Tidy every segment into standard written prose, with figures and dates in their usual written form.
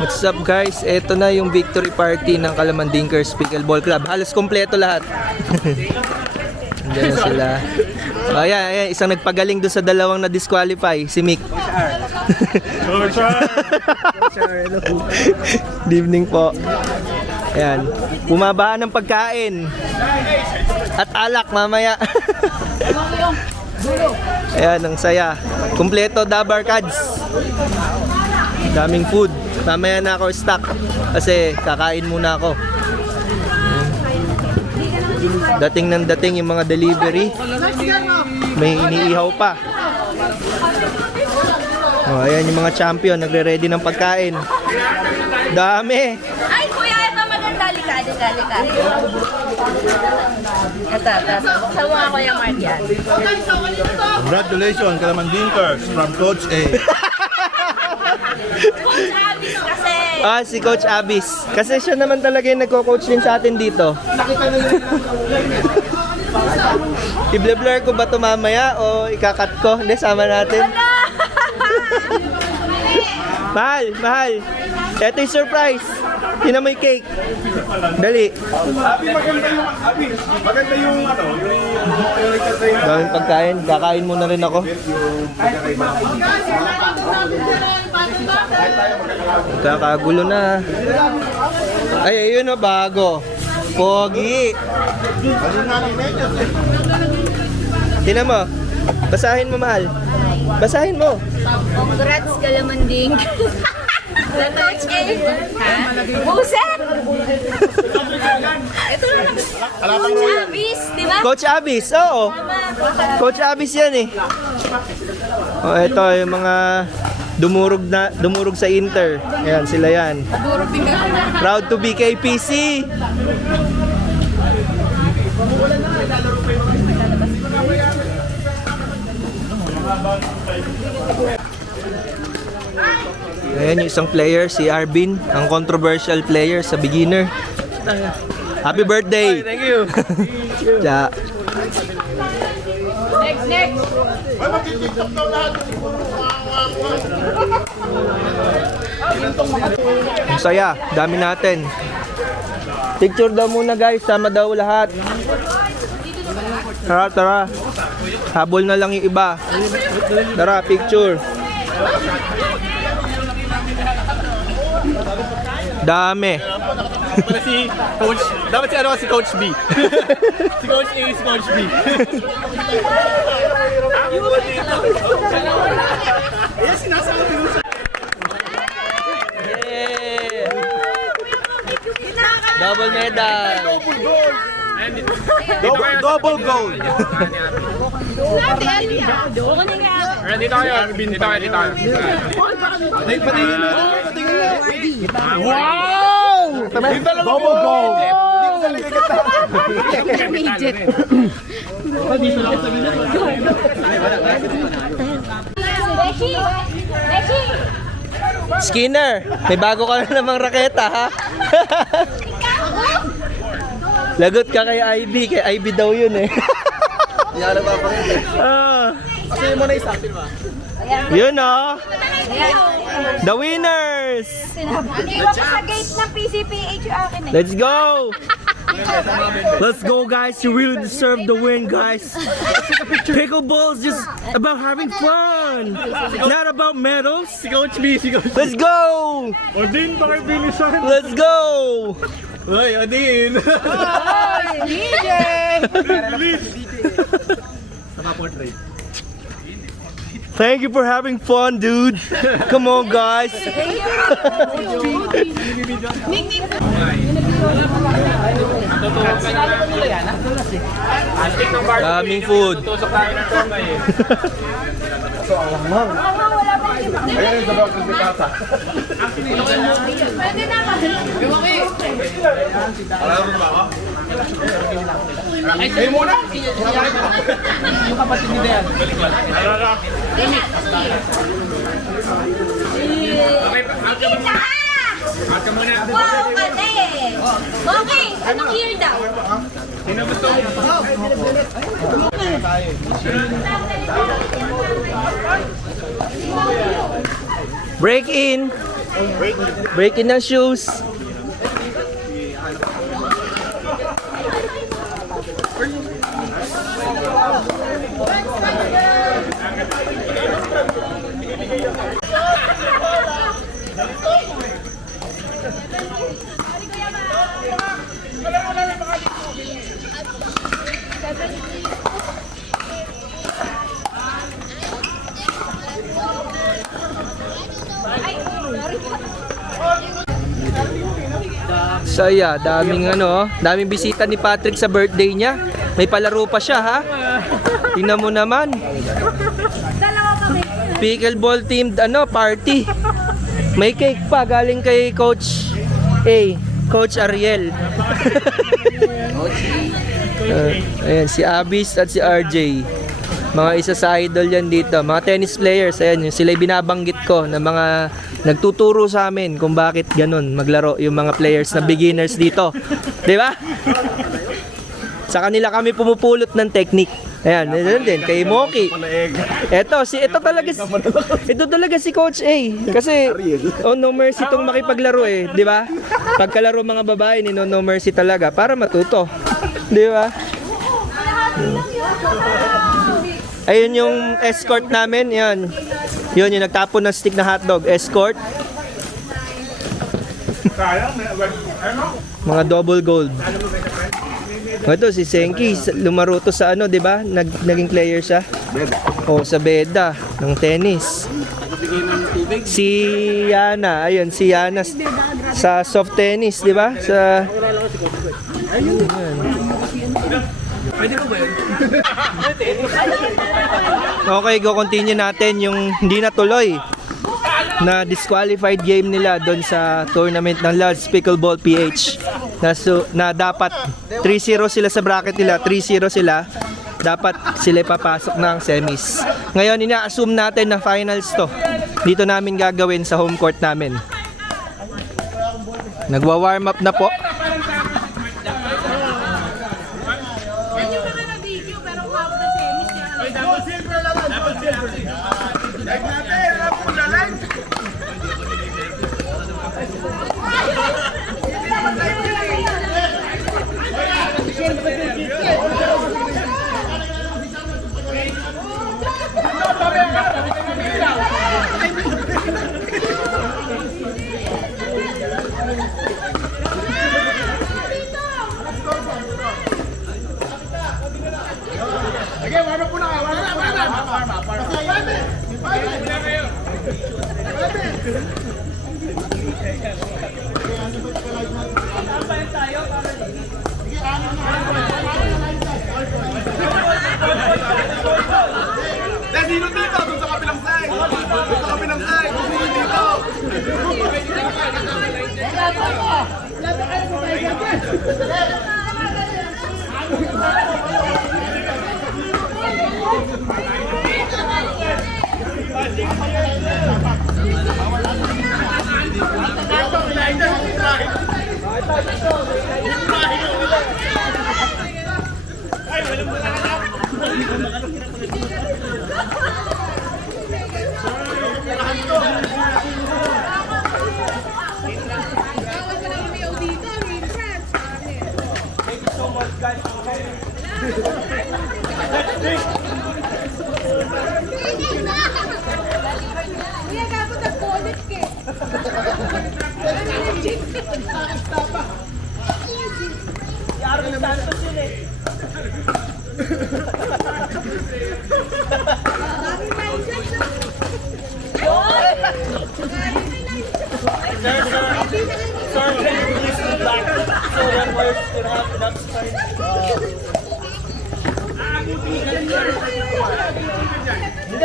What's up guys? Ito na yung victory party ng Calamandingers Pickleball Club. Halos kompleto lahat. Andiyan na sila. Oh, ayan, isang nagpagaling doon sa dalawang na-disqualify, si Mick. Good evening po. Ayan, bumabaan ng pagkain. At alak mamaya. Ayan, ang saya. Kompleto Dabar Cards. Daming food. Mamaya na ako stock kasi kakain muna ako. Dating ng dating yung mga delivery. May iniihaw pa. Oh, ayan yung mga champion nagre-ready ng pagkain. Dami. Ay, kuya, ito maganda. Lika. Ito. Buksan mo nga, Kuya Mark, yan. Congratulations, Calamandingers from Coach A. Coach Abis kasi. Ah, si Coach Abis. Kasi siya naman talaga yung nagko-coach din sa atin dito. I-blur ko ba ito mamaya o ikakat ko? Hindi, sama natin. Mahal. Ito yung surprise. Tinan mo yung cake. Dali. Maganda yung Daming pagkain. Kakain muna rin ako. Kakagulo na. Ay, ayun o, bago. Pogi. Tinan mo. Basahin mo, mahal. Basahin mo. Congrats, Calamanding. Coach A. Ha? Buset! Ito na lang. Coach Abis, di ba? Coach Abis, oo. Coach Abis yan eh. Oh, ito yung mga dumurog sa Inter. Ayan, sila yan. Proud to be KPC. Ayan yung isang player, si Arvin, ang controversial player sa beginner. Happy birthday! Thank you! Ja. Next. Ang saya, dami natin. Picture daw muna guys, sama daw lahat. Tara. Habol na lang yung iba. Tara, picture. Dami. si Coach, dapat si Coach B. Si Coach A, si Coach B. Yeah. Double medal. Double gold. Dito kayo. Wow! Double gold. Beshi! Skinner, may bago ka na namang raketa ha. Lagot ka kay Ivy, kay Ivy daw yun eh. Kasi mo na isa, ba? Yun oh. The winners! Iwan ko sa gate ng PCPH yung akin eh. Let's go! Let's go guys, you really deserve the win guys. Pickleball is just about having fun, not about medals. Si Coach B, si Coach B. Let's go! Odin, bakit finisan? Let's go! Hoy, Odin! Sama portrait. Thank you for having fun, dude. Come on, guys. Daming food. Ayan yung sabaw ng pitasa. Pwede naman. Ay muna! Yung kapatid ni Dean. Kita! Wow, kate! Okay, anong year daw? Sino gusto mo? Break in. Breaking ng shoes. So yeah, daming bisita ni Patrick sa birthday niya. May palaro pa siya ha. Tingnan mo naman. Pickleball themed party. May cake pa galing kay Coach A, Coach Ariel. Ayan, si Abis at si RJ. Mga isa sa idol yan dito. Mga tennis players, ayan, sila binabanggit ko na mga nagtuturo sa amin kung bakit ganun maglaro yung mga players na beginners dito. Di ba? Sa kanila kami pumupulot ng technique. Ayan, din kay Moki. Ito talaga si Coach A. Kasi no mercy itong makipaglaro di ba? Pagkalaro mga babae ni no mercy talaga para matuto. Di ba? Ayun yung escort namin, yan. Yun yung nagtapon ng stick na hotdog, escort. Mga double gold. Ito si Senki, lumaro to sa di ba? Naging player siya. Sa Beda ng tennis. Si Yana, ayun si Yana sa soft tennis, di ba? Sa ayun. Pwede ko ba yun? Okay, go continue natin yung hindi natuloy na disqualified game nila doon sa tournament ng Lods Pickleball PH na dapat 3-0 sila sa bracket nila, 3-0 sila, dapat sila papasok ng semis. Ngayon ina-assume natin na finals to. Dito namin gagawin sa home court namin. Nagwa-warm up na po. Sino dito? Doon sa kabilang side! Doon sa kabilang side! Sino dito?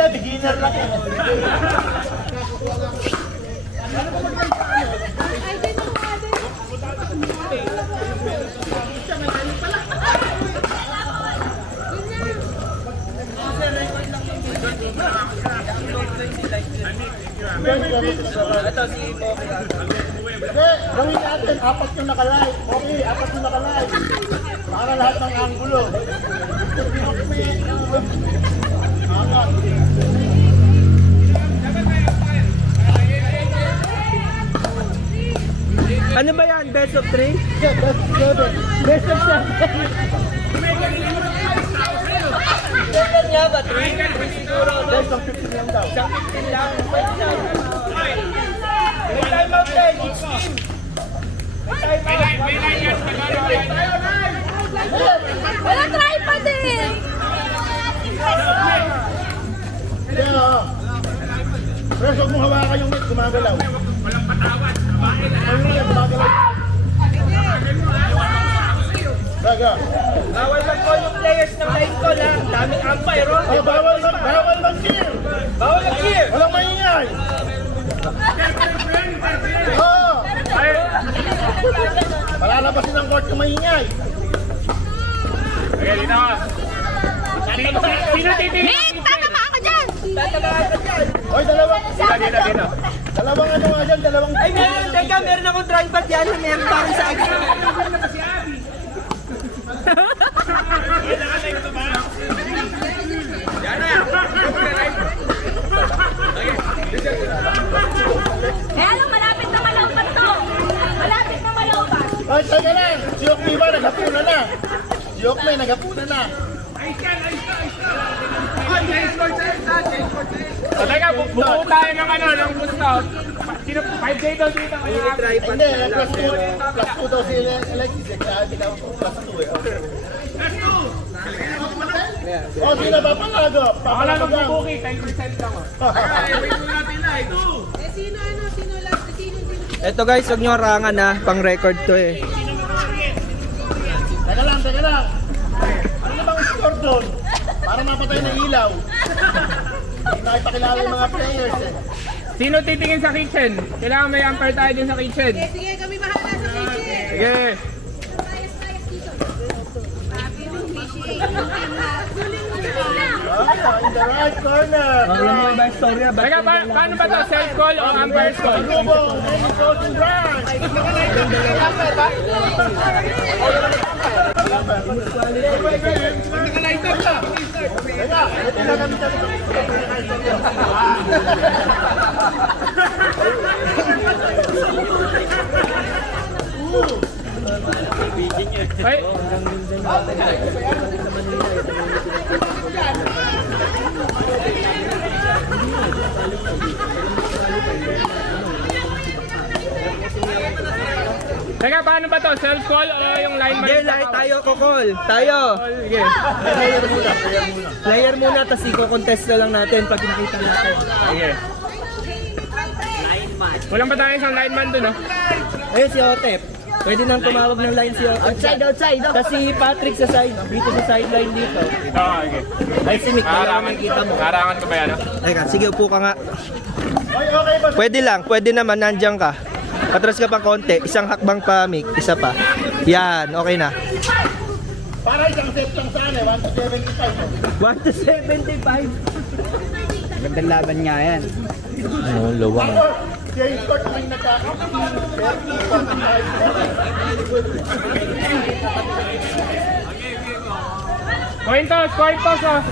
Beginner lang yan. Gawin natin, 4 yung nakalive. Okay, 4 yung nakalive. Para lahat ng anggulo. Ano ba yan? Best of 3? Best of 7. Second nga ba? 3 siguro, no? Best of 15 lang daw. Isang 15 lang. May time out din. Each team. May time out. Wala tripod eh! Kaya, Pres, huwag mong hawakan yung net, gumagalaw. Walang patawad. Gumagalaw. Baga. Bawal mag-call yung players ng line call, ha? Daming umpire, oh. Oh, bawal mag-cheer. Bawal mag-cheer. Walang maingay. Oo. Palalabasin ng court yung maingay. Okay, dito ka. Sino titingin? Nick! Tatama ako dyan! Oy, dalawang Dito. ano nga dyan, dalawang... Ay, meron. Teka, meron akong tripod yan na meron para sa akin. Kaya lang, malapit na malaupat to! Malapit na malaupat! Oy, teka lang. Si Okmi ba, naghapuna na. Si Okmi, naghapuna na. O teka, buo tayo ng ano, ng gusto. Sino, 5K daw dito. Hindi, plus 2 daw si Alexis. Kaya bitaw ko plus 2 eh. O, sino ba palago? Ako lang magbubuki, 10% lang. Ito guys, huwag nyo harangan, ha? Pang record to, eh. Teka lang. Ano na bang score doon? Para mapatay ng ilaw. Hindi nakipakilala yung mga players eh. Sino titingin sa kitchen? Kailangan may umpire tayo din sa kitchen. Sige, kami bahala sa kitchen! Sige. In the right corner. Alam mo ba yung storya? Teka, paano ba to? Self call o umpire's call? Lubong, any closing drive. Teka, ito na kami sa Ay, teka, paano ba to? Self call o yung lineman? Hindi, lahat tayo kukol. Tayo. Sige. Player muna, tapos i-contest na lang natin pag pinakita natin. Sige. Walang ba tayo isang lineman dun, no? Ayun si Otep. Pwede nang tumawag ng line si Otep. Outside. Tapos si Patrick sa side, dito sa sideline dito. Dito, okay. Ay, si Mick, wala makikita mo. Karangan ko ba yan, no? Teka, sige, upo ka nga. Oy, okay ba? Pwede naman, nandiyan ka. Patras ka pa konti, isang hakbang pa, Mick, isa pa. Yan, okay na. Para isang set lang sana, 1 to 75. 1 to 75. Gandang laban nga yan. Ano, luwang. James Scott ang Coin toss, oh.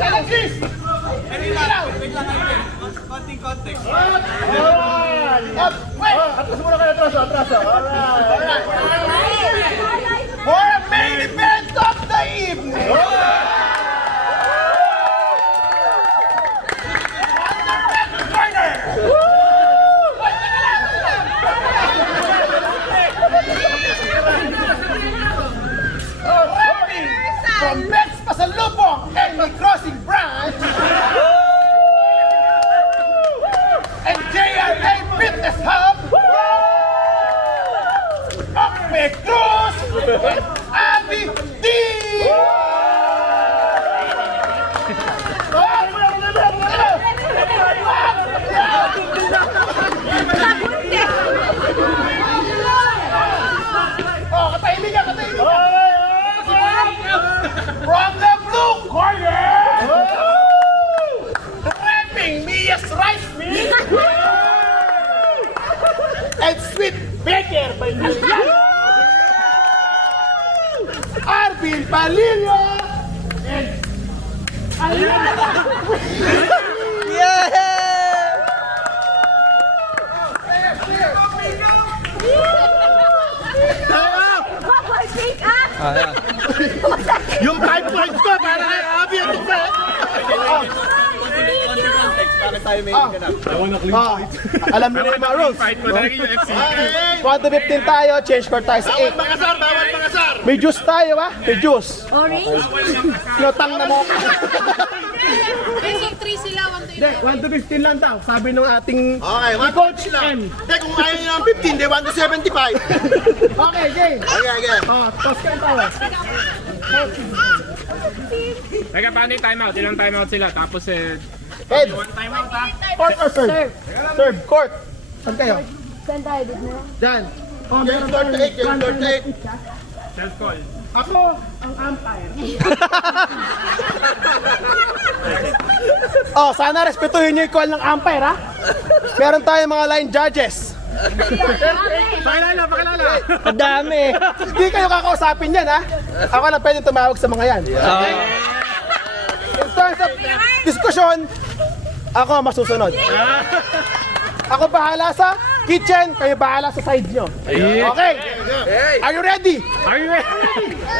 Alexis! Alright! Atras muna kayo, atras. Alright! For a main event of the evening! From Bex Pasalubong and the Crossing Branch and JRA Fitness Hub, Acme Cruz and Abby D. Oh, katahimik ka. From the blue corner, rapping Mia's Rice Mill and Sweet Baker by Lilian, Arvin Palillo and Alina. Yeah! bakit tayo may ganap? I wanna clean fight. Alam niyo na yung mga rules. Fight mo talaga yung UFC. 1 to 15 tayo, change court tayo sa 8. Bawal mangasar! May juice tayo ha? May juice. Orange? Lotang na mo. Basic 3 sila, 1 to Hindi, 1 to 15 lang daw. Sabi nung ating Okay, 1 to 15 lang. Hindi, kung ayaw nyo ng 15, di 1 to 75. Okay, game. Okay. Toss ka yung tawa. Teka, paano yung timeout? Ilang timeout sila? Tapos Head. one timeout ha? Court or serve? Serve. Court. Saan kayo? Saan tayo dito na? Dyan. Game start to 8, game start to 8. Self-call. Ako, ang umpire. Sana respetuhin niyo yung call ng umpire, ha? Meron tayong mga line judges. Pakilala! Ang dami. Hindi kayo kakausapin yan, ha? Ako lang pwedeng tumawag sa mga yan. In terms of discussion, ako ang masusunod. Ako bahala sa kitchen, kayo bahala sa side nyo. Okay? Are you ready? Are you ready?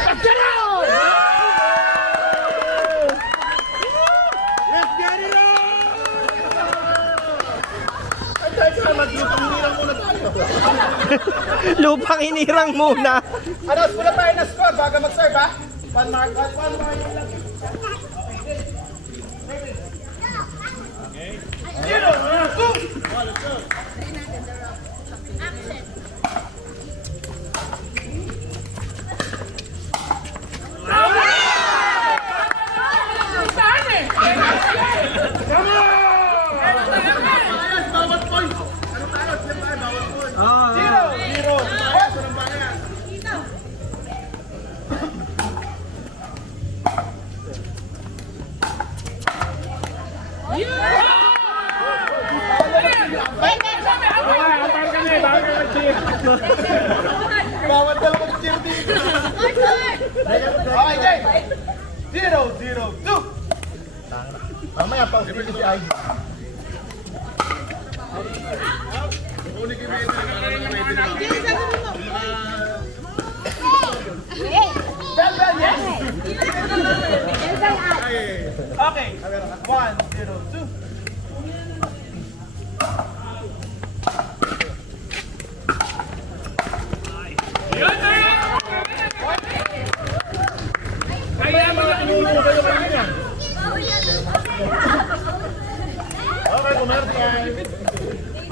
Let's get it on! Let's get it Lupang inirang muna. Ano, muna tayo na score bago mag-serve, ha? One mark. Bawat daw mag-cheer dito. Okay, game. 0-0-2. Mamaya, pang-split si IG. Bell, yes. Okay, 1-0-2. Kaya mga tinulong ko kayo kanina. Okay, pumarti yan.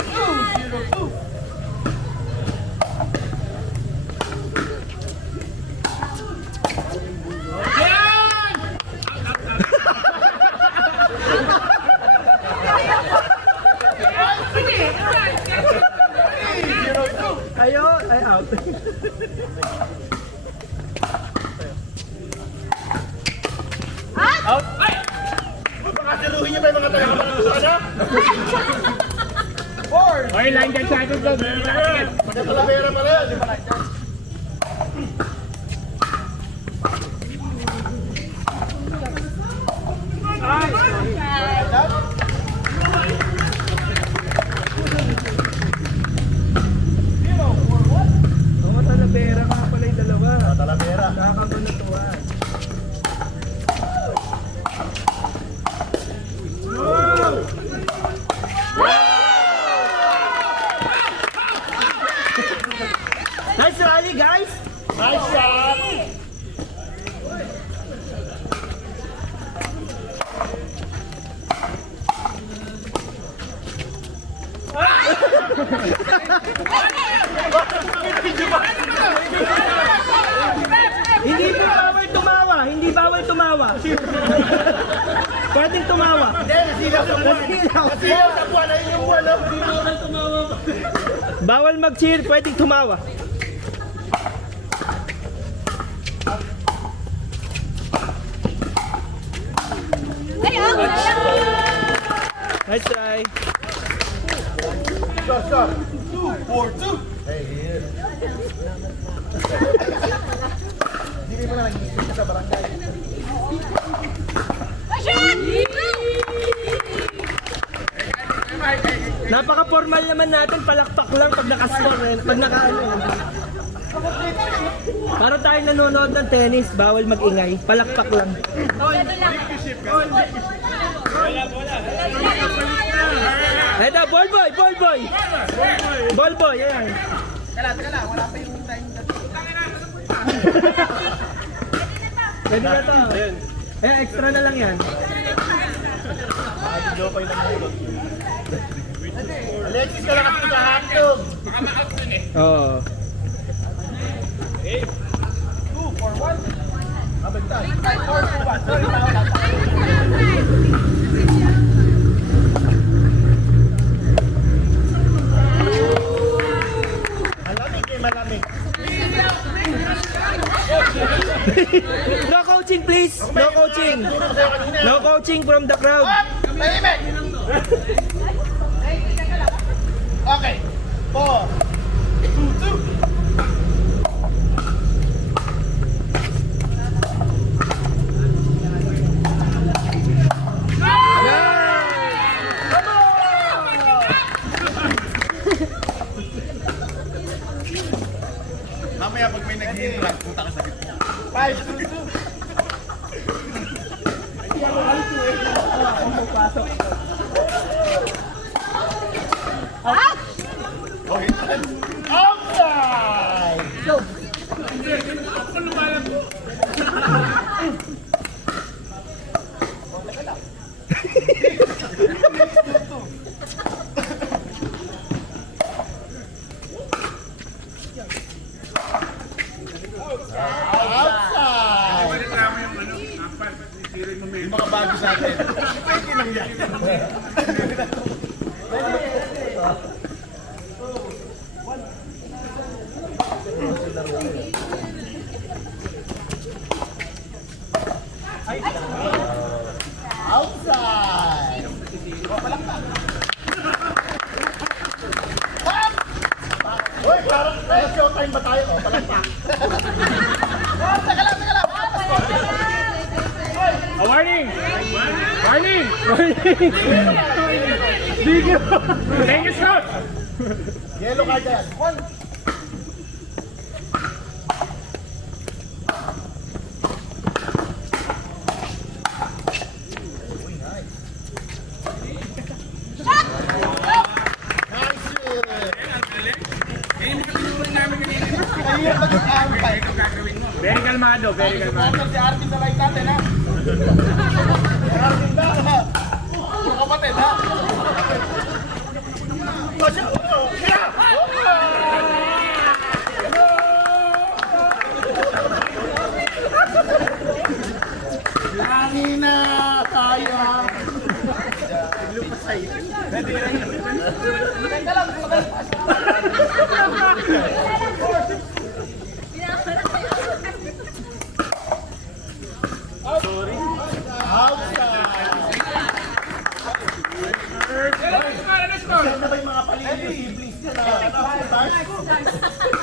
2-0-2. Ayun, ay out. Pagkakasaluhin niyo pa yung mga taga-kapatid sa ano? Okay, line dyan sa atin to. Magkatalavera pa rin. Di ba like that? Oo, talabera nga pala yung dalawa. Talavera. Nakakagunutuan. Nice rally, guys! Nice shot. Hindi po bawal tumawa! Hindi bawal tumawa! Pwedeng tumawa! Nasilaw sa buwan. Nasilaw sa buwan. Ayun yung buwan. Bawal mag-cheer, pwedeng tumawa! Nice try! Score. 2-4-2. Hindi mo na nag-iisip sa barangay. Napaka-formal naman natin, palakpak lang pag nakascore eh. Pag naka-ano eh. Para tayo nanonood ng tennis, bawal mag-ingay. Palakpak lang. Ito, ball boy, ball boy. Ball boy, ayan. Teka lang, wala pa yung time. Pwede na to. Eh, extra na lang yan. Alexis ka lang kasi sa hotdog. Oo. Mabagtag. 5, 4, 2, 1. Sorry, tawag. Malamig eh, malamig. No coaching, please. No coaching. No coaching from the crowd. Tahimik! Okay. 4, 2, 2. Mamaya pag may nag-hintran, punta ka sa gitna. 5, 2, 2. Outside! Yung mga bago sa atin. Pwede lang yan. Outside! Hoy, parang showtime ba tayo? Oh, palakpak. Teka lang. Warning! Warning! Thank you, Scout! Yellow card yan. 1. Very kalmado, very kalmado. Si Arvin sa light natin, ha? Arvin ba? Yung kapatid, ha? Lagi na tayo, ha? Lupasay. Pwede rin. Teka lang. Saan na ba yung mga palilip? Please na stars?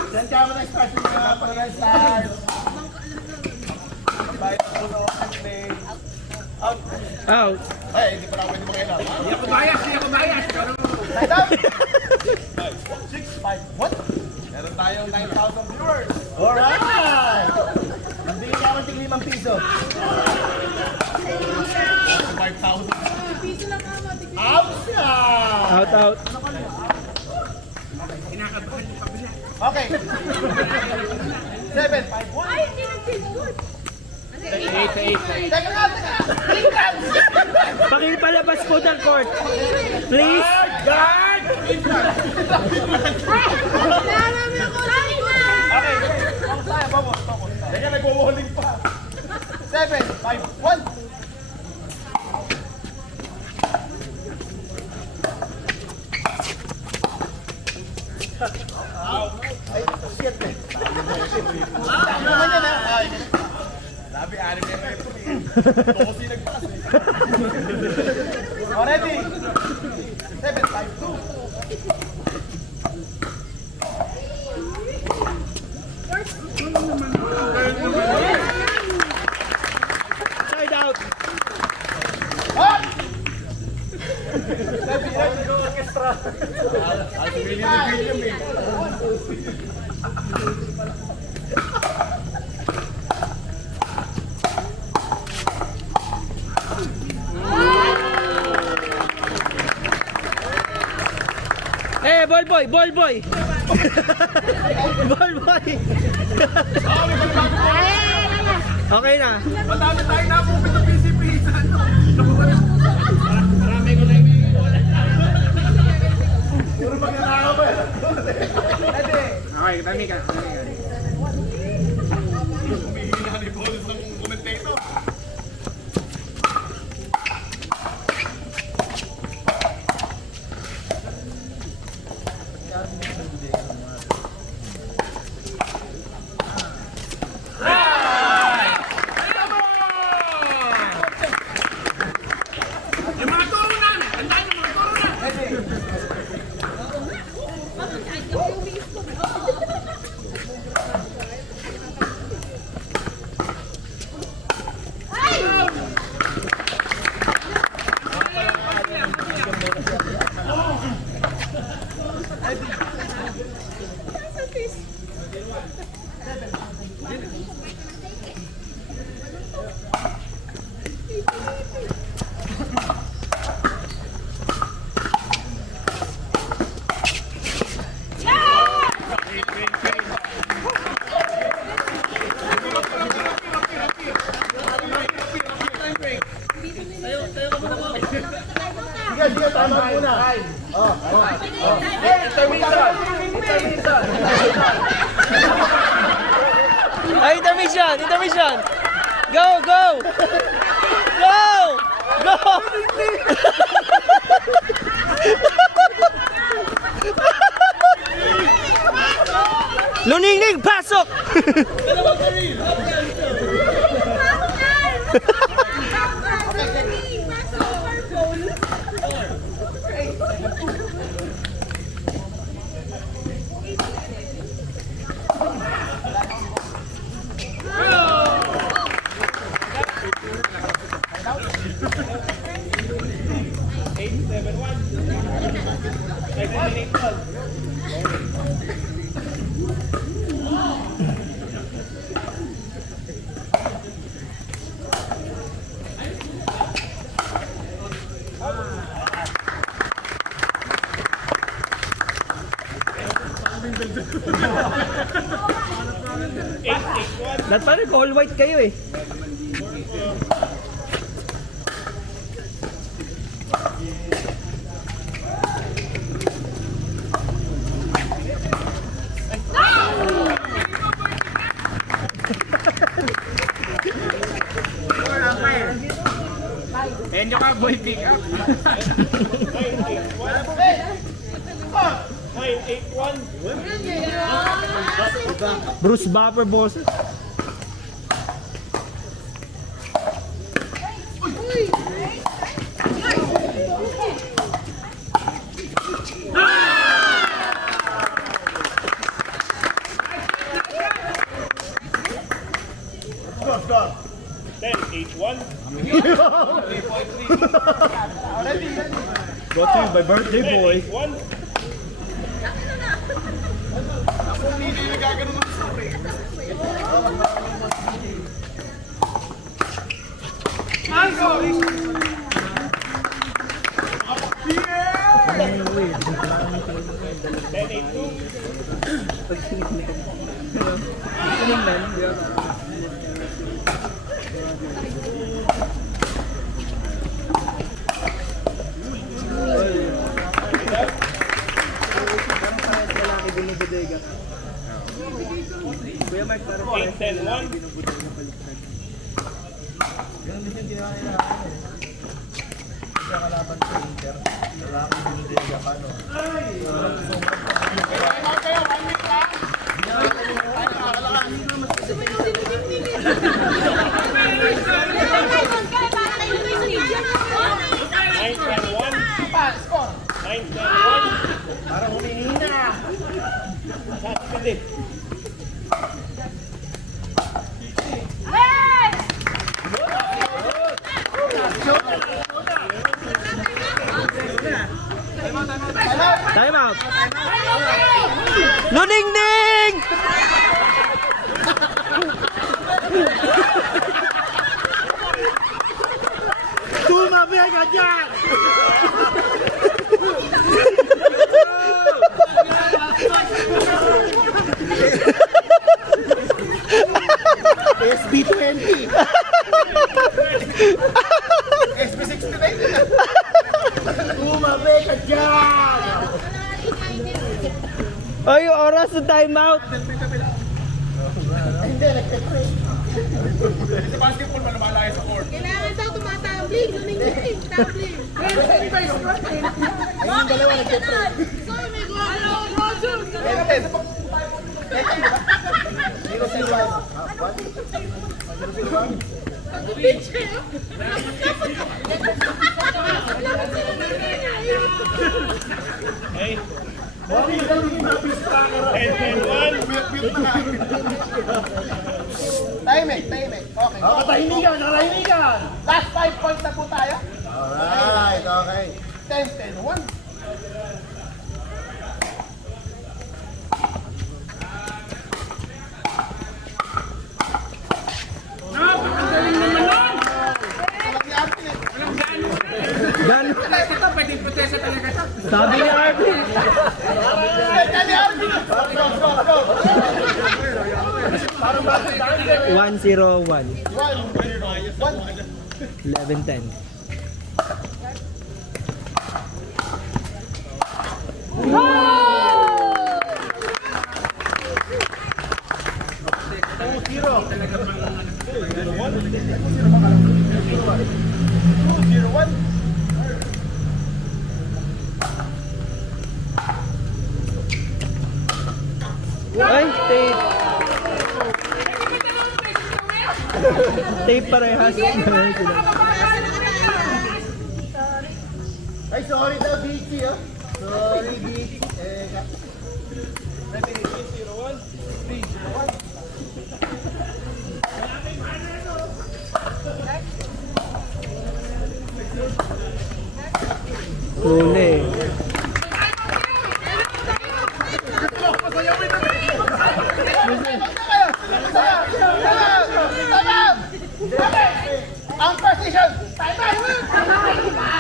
Saan ka mo na stars yung mga palilip stars? Bayad ako na open play. Out. Out. Ay, hindi pa na ako pwede makailan. Hindi ako bias, hindi ako bias. Side out! 6, 5, what? Meron tayong 9,000 viewers. Alright! Nandili ka ako ng 5 piso. 5,000. Outside! Out. Okay. 7, 5, 1. Ay, hindi nag-change. Teka nga. Pakipalabas po ng court. Please. Guard! Okay. Focus. Teka, nag-walling pa. 7, 5, 1. Ay, shit eh. Naman yan, ha? Ay, sabi, anime na ito eh. Tosi nagpas eh. Ready? 7, 5, 2. Side out. Hot! Sabi, go orchestra. ball boy, ball boy. Ball boy. Okay na. Madami tayo na po sa PCP. Puro magnanakaw ba? Okay, dami ka. Humihina ni Bolos ng commentator. Yung mga turo namin! Tandaan yung mga turo namin! Sige, tama muna. Ay, intermission, intermission. Go, go. Go. Go. Luningning, pasok. Lahat pa rin, all white kayo eh. Enyo ka, boy, pick up. Bruce Buffer bosses. Brought to you by birthday boy. Time out. Luningning! Tumabay ka dyan! Ay, oras na timeout. Kailangan daw tumatambling. Lumingin. Tambling. Yung dalawa nagtitray. Tahimik. Okay. Nakatahimikan. Last 5 points na po tayo. Alright, okay. 10-10-1. Gan. Ito, pwedeng protesa talaga ito. Sabi ni Arvin. 1-0-1. 11-10. Ay, tape. Tape parehas. Ay, sorry daw, Bichi, oh. Sorry, Bichi. Huli. Ang position. Time out.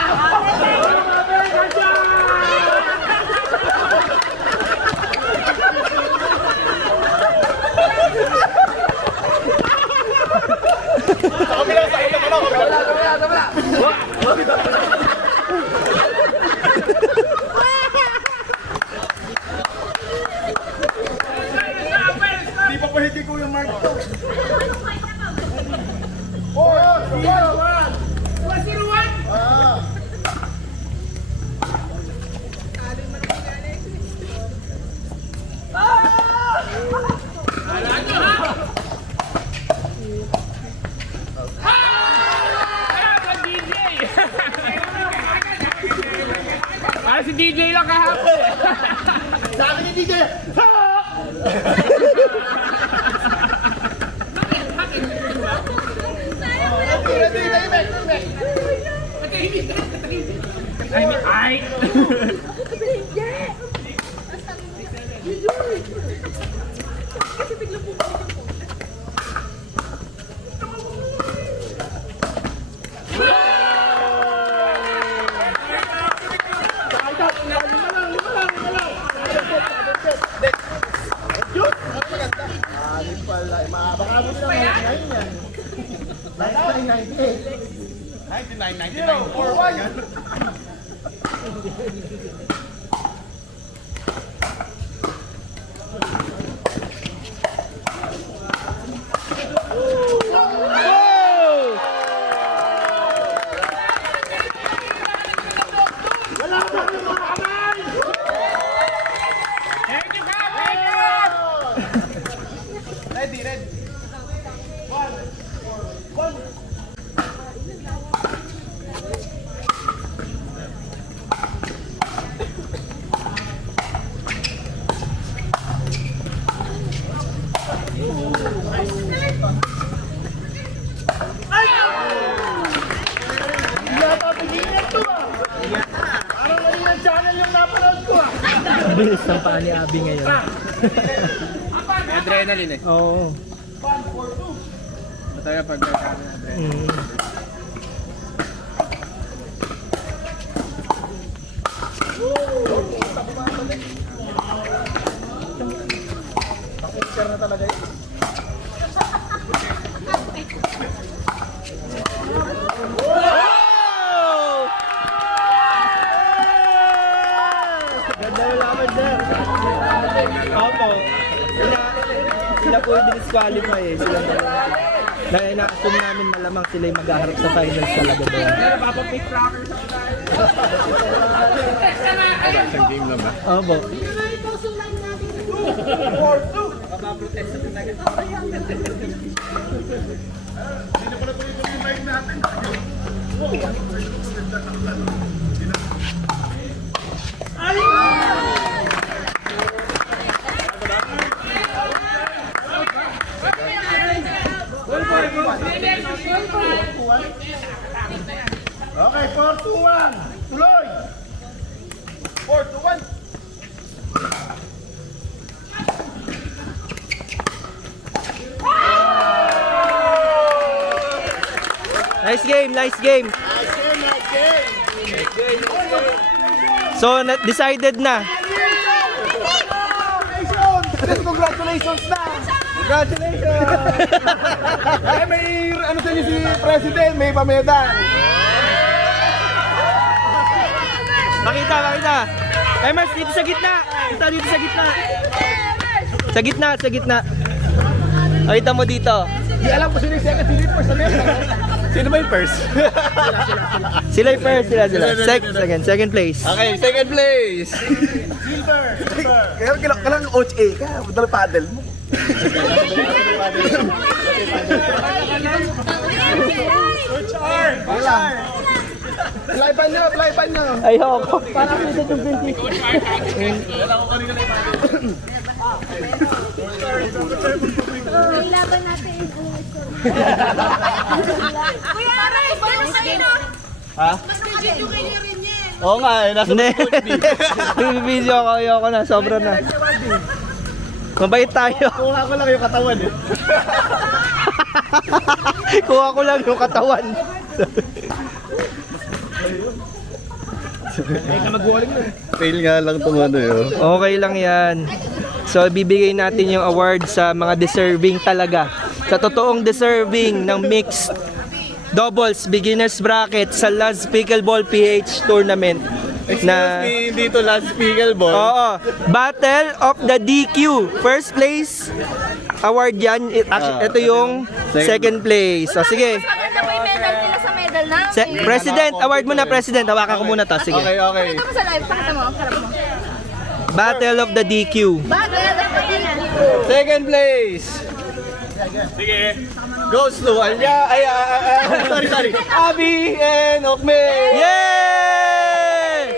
Di pa pahiti ko yung mark to. 101! Ah, si DJ lang kahapon. Sabi ni DJ. Ay! Baka mo sila ngayon yan. 1999. Thank you, Captain! Ready. Bilis ng paa ni Abby ngayon. Adrenaline eh. Oo. Mataya pag Mm. dahil laban, sir. Opo. Sila po yung disqualify eh. Sila dahil na-assume namin malamang sila yung maghaharap sa finals talaga doon. Isang game lang ba? Opo. Okay, 4-2-1. Tuloy. 4-1. Nice game, nice game. So, decided na. Congratulations na! Congratulations! May ano sa inyo si President, may pamedal. Pakita, pakita. Mars, dito sa gitna. Dito sa gitna. Sa gitna, sa gitna. Pakita mo dito. Di alam ko sino yung second, sino yung first na meron. Sino ba yung first? Sila yung first, sila. Second place. Okay, second place. Kaya kailangan OHA ka, madala paddle mo. Flyban nyo. Ayoko. May laban natin yung Kuya Aray, paano sa'yo? Ha? Mas legit yung kay rin yan. Oo nga eh, nasa Hindi. Coach B. Bibidyo ako, ayoko na. Sobra na. Mabait tayo. Kuha ko lang yung katawan eh. Kuha ko lang yung katawan. Fail nga lang itong ano yun. Okay lang yan. So, bibigay natin yung award sa mga deserving talaga. Sa totoong deserving ng mixed doubles beginners bracket sa Laz Pickleball PH tournament. Na, Dito last pickleball. oo, Battle of the DQ. First place award yan. Ito yung second place. So, sige. Mas maganda po yung medal nila sa medal na. President, award mo na, President. Hawakan ko muna to. Sige. Okay, okay. Pakita mo sa live, pakita mo, harap mo. Battle of the DQ. Bagay, Second place. Sige. Goes to Alya. Sorry. Abby and Okme. Yay!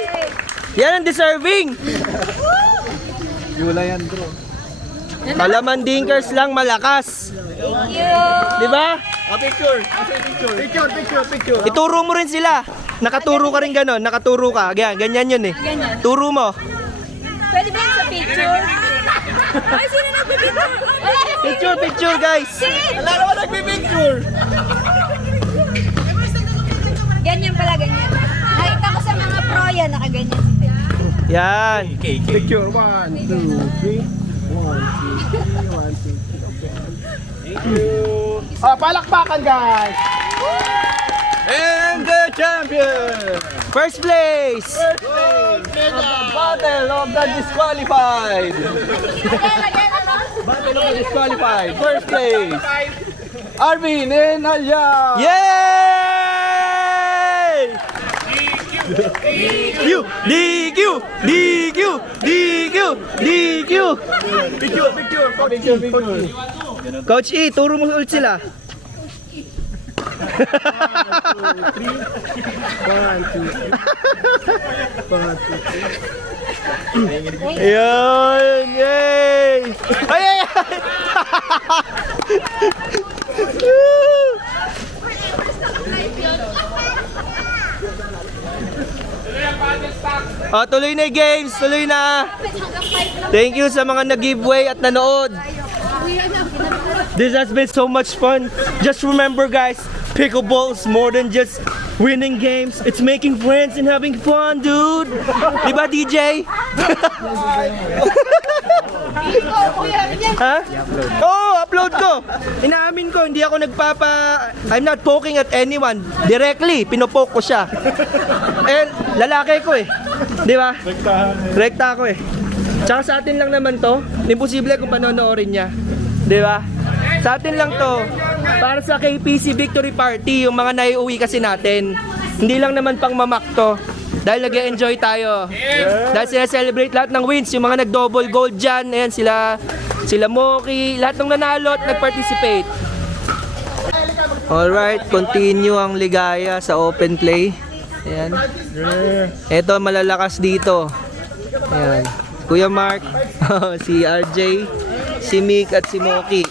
Yan ang deserving. Yula yan, bro. Malaman dinkers lang malakas. Di ba? Picture. Picture. Ituro mo rin sila. Nakaturo ka rin ganon. Nakaturo ka. Ganyan yun eh. Turo mo. Pwede ba yun sa picture? Ay, sino nagpipicture? Picture guys. Wala naman nagpipicture. Ganyan pala, ganyan. Nakita ko sa mga pro yan, nakaganyan si Ted. Yan. Picture. 1, 2, 3. 1, 2, 3. Okay. Palakpakan guys! And the champion. First place. Battle of the disqualified. Again, ano? Battle of the disqualified. First place. Arvin and Alya. Yay! DQ! Picture. Coach E, turo mo ulit sila. 1, 2, 3. Ayun! Yay! Ay! Oh, tuloy na yung games, tuloy na. Thank you sa mga nag-giveaway at nanood. This has been so much fun. Just remember guys, pickleball is more than just winning games. It's making friends and having fun, dude. Diba DJ? Ha? Oo, upload ko. Inaamin ko, hindi ako I'm not poking at anyone. Directly, pinopoke ko siya. Eh, lalaki ko eh. Di ba? Rekta ako eh. Tsaka sa atin lang naman to. Imposible kung panonoorin niya. Di ba? Sa atin lang to. Para sa KPC Victory Party, yung mga naiuwi kasi natin. Hindi lang naman pang mamak to. Dahil nag-enjoy tayo. Dahil sila-celebrate lahat ng wins. Yung mga nag-double gold dyan. Ayan, sila Moki. Lahat ng nanalo at nag-participate. Alright, continue ang ligaya sa open play. Ayan. Ito, malalakas dito. Ayan. Kuya Mark, si RJ, si Mick at si Moki.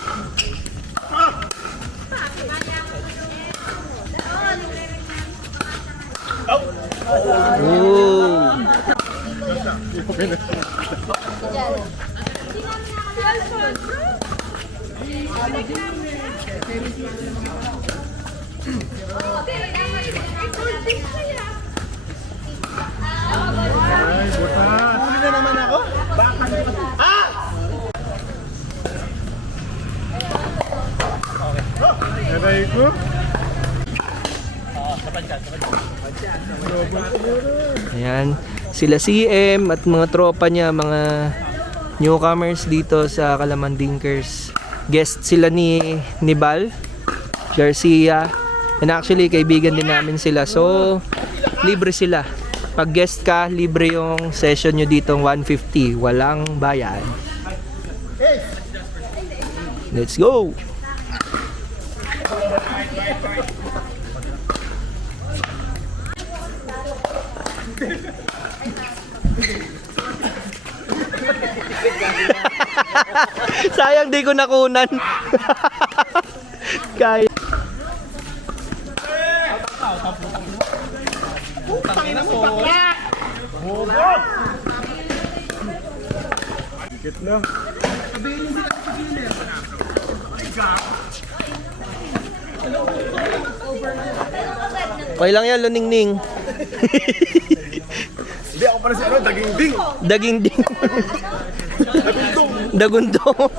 Ooh. Huli na naman ako. Aray ko. Ayan, sila CM at mga tropa niya, mga newcomers dito sa Kalamandingkers. Guest sila ni Bal Garcia. And actually, kaibigan din namin sila. So, libre sila. Pag guest ka, libre yung session nyo dito 150. Walang bayad. Let's go! Sayang di ko nakunan. Kaya. Okay lang yan, luningning. Hindi ako pala si ano, daging ding. Daging ding. Dagundong.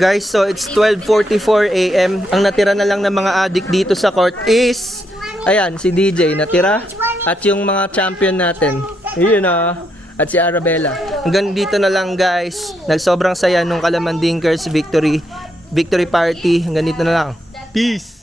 Guys, so it's 12:44 AM. Ang natira na lang ng mga addict dito sa court is, ayan, si DJ natira. At yung mga champion natin. Yun at si Arabella. Hanggang dito na lang guys. Nagsobrang saya nung Kalamandingkers Victory Party. Hanggang dito na lang. Peace!